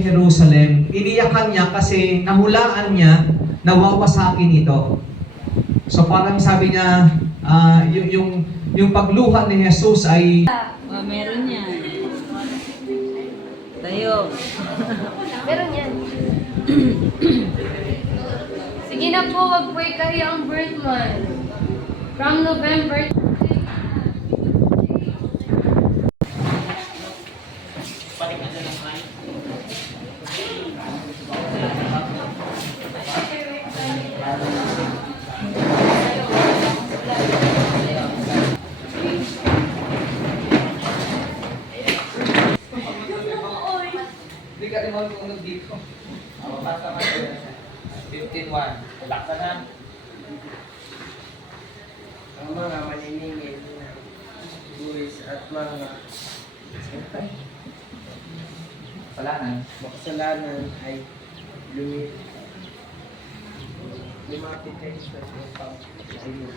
Jerusalem, iniyakan niya kasi nahulaan niya na wawasakin ito. So parang sabi niya, yung pagluha ni Jesus ay Meron yan. Tayo. Meron yan. Sige na po, wag po ikahiya ang birth month. From November. Hindi ka rin mag-unog dito. Ako basta nga 15-1. Laksa na. Ang mga maniningil na buwis at mga makasalanan ay lumapit kayo sa upang ayun.